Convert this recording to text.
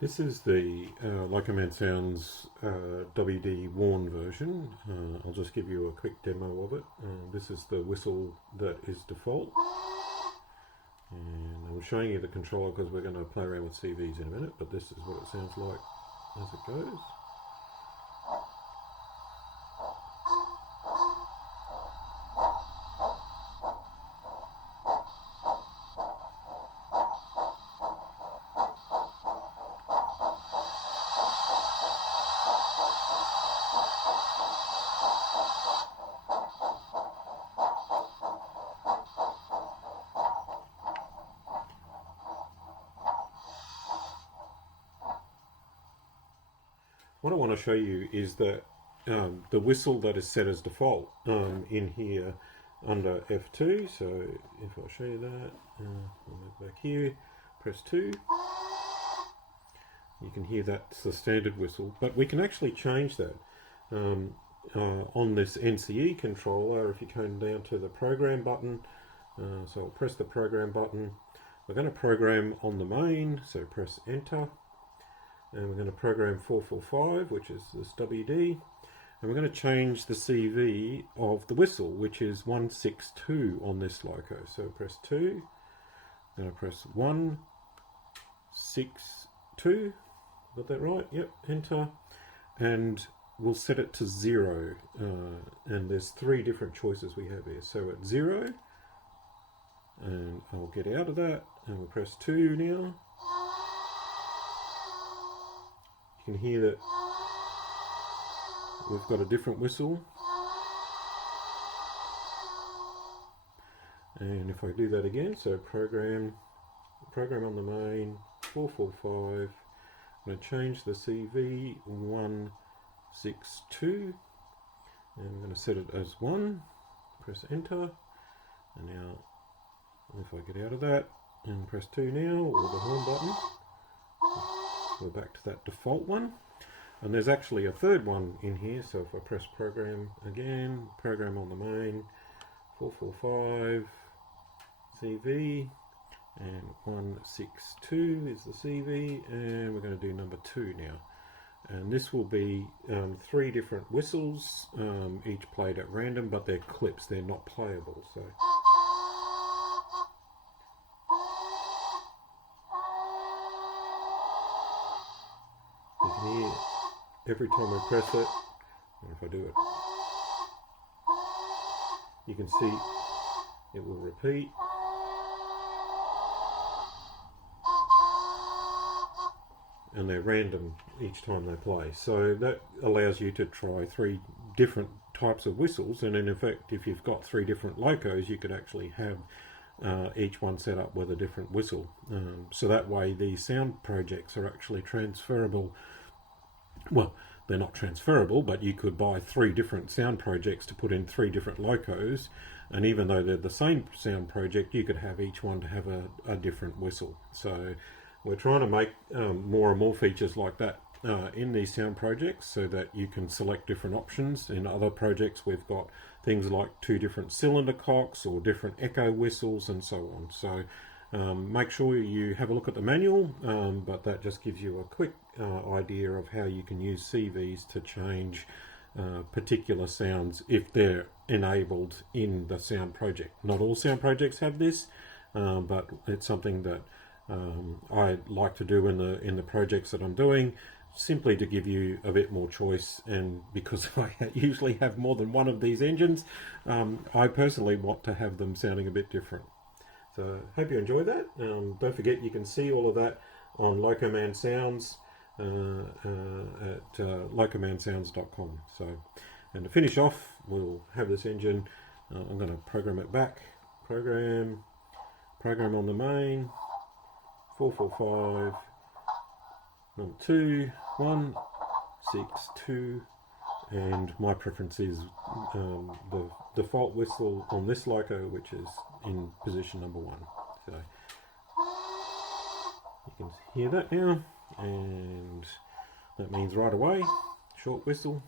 This is the Locoman Sounds WD worn version. I'll just give you a quick demo of it. This is the whistle that is default. And I'm showing you the controller because we're going to play around with CVs in a minute, but this is what it sounds like as it goes. What I want to show you is that the whistle that is set as default in here under F2. So if I show you that, I'll move back here, press 2. You can hear that's the standard whistle, but we can actually change that on this NCE controller. If you come down to the program button, so I'll press the program button. We're going to program on the main, so press enter. And we're going to program 445, which is this WD, and we're going to change the CV of the whistle, which is 162 on this loco. So press 2, I'm going to press 162, got that right? Yep, enter, and we'll set it to 0, and there's 3 different choices we have here. So at 0, and I'll get out of that, and we'll press 2 now. You can hear that we've got a different whistle, and if I do that again, so program on the main 445, I'm going to change the CV 162, and I'm going to set it as 1, press enter, and now if I get out of that and press 2 now, or the horn button, we're back to that default one, and there's actually a third one in here. So if I press program again, program on the main 445 CV, and 162 is the CV, and we're going to do number 2 now, and this will be 3 different whistles, each played at random, but they're clips, they're not playable. So you can hear every time I press it, and if I do it, you can see it will repeat. And they're random each time they play. So that allows you to try 3 different types of whistles, and in effect, if you've got 3 different locos, you could actually have each one set up with a different whistle. So that way the sound projects are actually transferable. Well, they're not transferable, but you could buy 3 different sound projects to put in 3 different locos, and even though they're the same sound project, you could have each one to have a different whistle. So we're trying to make more and more features like that in these sound projects, so that you can select different options. In other projects we've got things like 2 different cylinder cocks or different echo whistles and so on. So make sure you have a look at the manual, but that just gives you a quick idea of how you can use CVs to change particular sounds if they're enabled in the sound project. Not all sound projects have this, but it's something that I like to do in the projects that I'm doing, simply to give you a bit more choice. And because I usually have more than one of these engines, I personally want to have them sounding a bit different. So hope you enjoy that. Don't forget you can see all of that on Locoman Sounds at locomansounds.com. So, and to finish off, we'll have this engine. I'm going to program it back. Program on the main 445 number 2 162, and my preference is the default whistle on this loco, which is in position number 1. So you can hear that now, and that means right away, short whistle.